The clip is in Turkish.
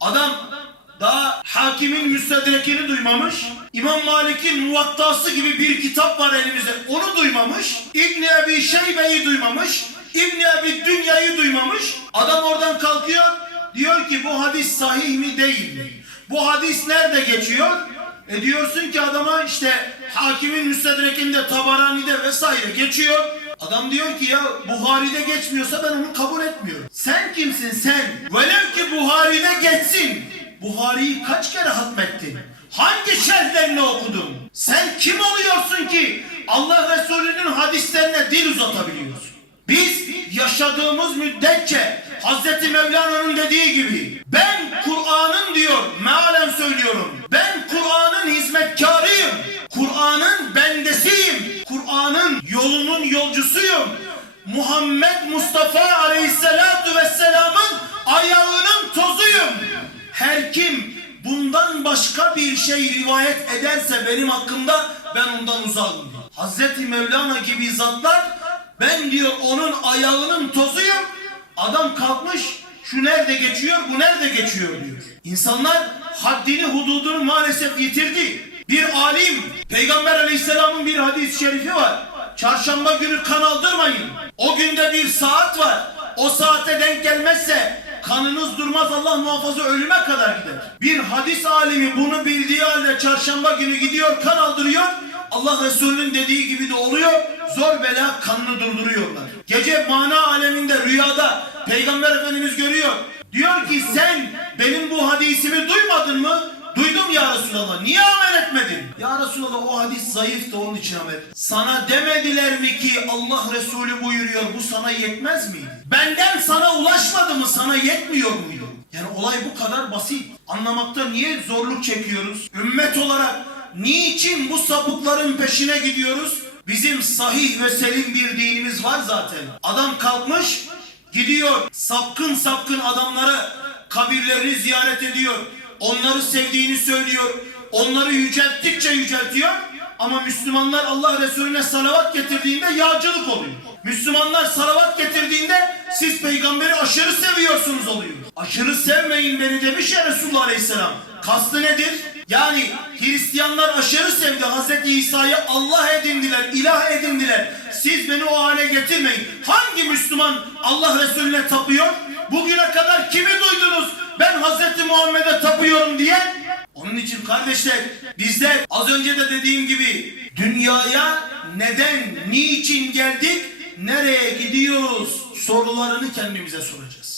Adam daha hakimin müstedrekini duymamış. İmam Malik'in muvattası gibi bir kitap var elimizde. Onu duymamış. İbn Ebi Şeybe'yi duymamış. İbn Ebi Dünya'yı duymamış. Adam oradan kalkıyor. Diyor ki bu hadis sahih mi değil mi? Bu hadis nerede geçiyor? E diyorsun ki adama işte hakimin müstedrekinde, Tabarani'de vesaire geçiyor. Adam diyor ki ya Buhari'de geçmiyorsa ben onu kabul etmiyorum. Sen kimsin sen? Velev ki Buhari'de geçsin. Buhari'yi kaç kere hatmettin? Hangi şerhlerini okudun? Sen kim oluyorsun ki Allah Resulü'nün hadislerine dil uzatabiliyorsun? Biz yaşadığımız müddetçe Hazreti Mevlana'nın dediği gibi ben Kur'an'ın diyor mealen söylüyorum. Ben Kur'an'ın hizmetkarıyım. Kur'an'ın bendesiyim. Kur'an'ın yolunun yolcusuyum. Muhammed Mustafa Aleyhisselatu Vesselam'ın bir şey rivayet ederse benim hakkımda ben ondan uzağım diyor. Hazreti Mevlana gibi zatlar ben diyor onun ayağının tozuyum. Adam kalkmış şu nerede geçiyor bu nerede geçiyor diyor. İnsanlar haddini hududunu maalesef yitirdi. Bir alim Peygamber aleyhisselamın bir hadis-i şerifi var. Çarşamba günü kan aldırmayın. O günde bir saat var. O saate denk gelmezse kanınız durmaz Allah muhafaza ölüme kadar gider. Bir hadis alimi bunu bildiği halde çarşamba günü gidiyor kan aldırıyor. Allah Resulü'nün dediği gibi de oluyor. Zor bela kanını durduruyorlar. Gece mana aleminde rüyada Peygamber Efendimiz görüyor. Diyor ki sen benim bu hadisimi duymadın mı? Duydum ya Resulallah. Niye amel etmedin? Ya Resulallah o hadis zayıftı onun için amel. Sana demediler mi ki Allah Resulü buyuruyor bu sana yetmez miydi? Benden sana ulaşmadı mı sana yetmiyor muydu? Yani olay bu kadar basit. Anlamakta niye zorluk çekiyoruz? Ümmet olarak niçin bu sapıkların peşine gidiyoruz? Bizim sahih ve selim bir dinimiz var zaten. Adam kalkmış gidiyor sapkın sapkın adamları kabirlerini ziyaret ediyor. Onları sevdiğini söylüyor. Onları yücelttikçe yüceltiyor. Ama Müslümanlar Allah Resulüne salavat getirdiğinde yağcılık oluyor. Müslümanlar salavat getirdiğinde siz peygamberi aşırı seviyorsunuz oluyor. Aşırı sevmeyin beni demiş ya Resulullah Aleyhisselam. Kastı nedir? Yani Hristiyanlar aşırı sevdi. Hazreti İsa'yı Allah edindiler, ilah edindiler. Siz beni o hale getirmeyin. Hangi Müslüman Allah Resulüne tapıyor? Bugüne kadar kimi duydunuz? Ben Hazreti Muhammed'e tapıyorum diye. Onun için kardeşler bizler az önce de dediğim gibi dünyaya neden, niçin geldik, nereye gidiyoruz sorularını kendimize soracağız.